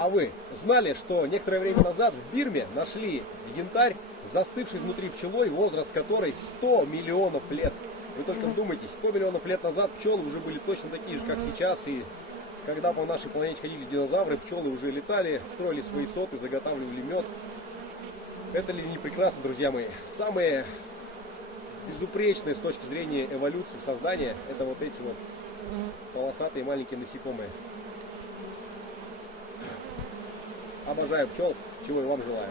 А вы знали, что некоторое время назад в Бирме нашли янтарь, застывший внутри пчелой, возраст которой 100 миллионов лет? Вы только вдумайтесь, 100 миллионов лет назад пчелы уже были точно такие же, как сейчас. И когда по нашей планете ходили динозавры, пчелы уже летали, строили свои соты, заготавливали мед. Это ли не прекрасно, друзья мои? Самые безупречные с точки зрения эволюции создания — это вот эти вот полосатые маленькие насекомые. Обожаю пчел, чего и вам желаю.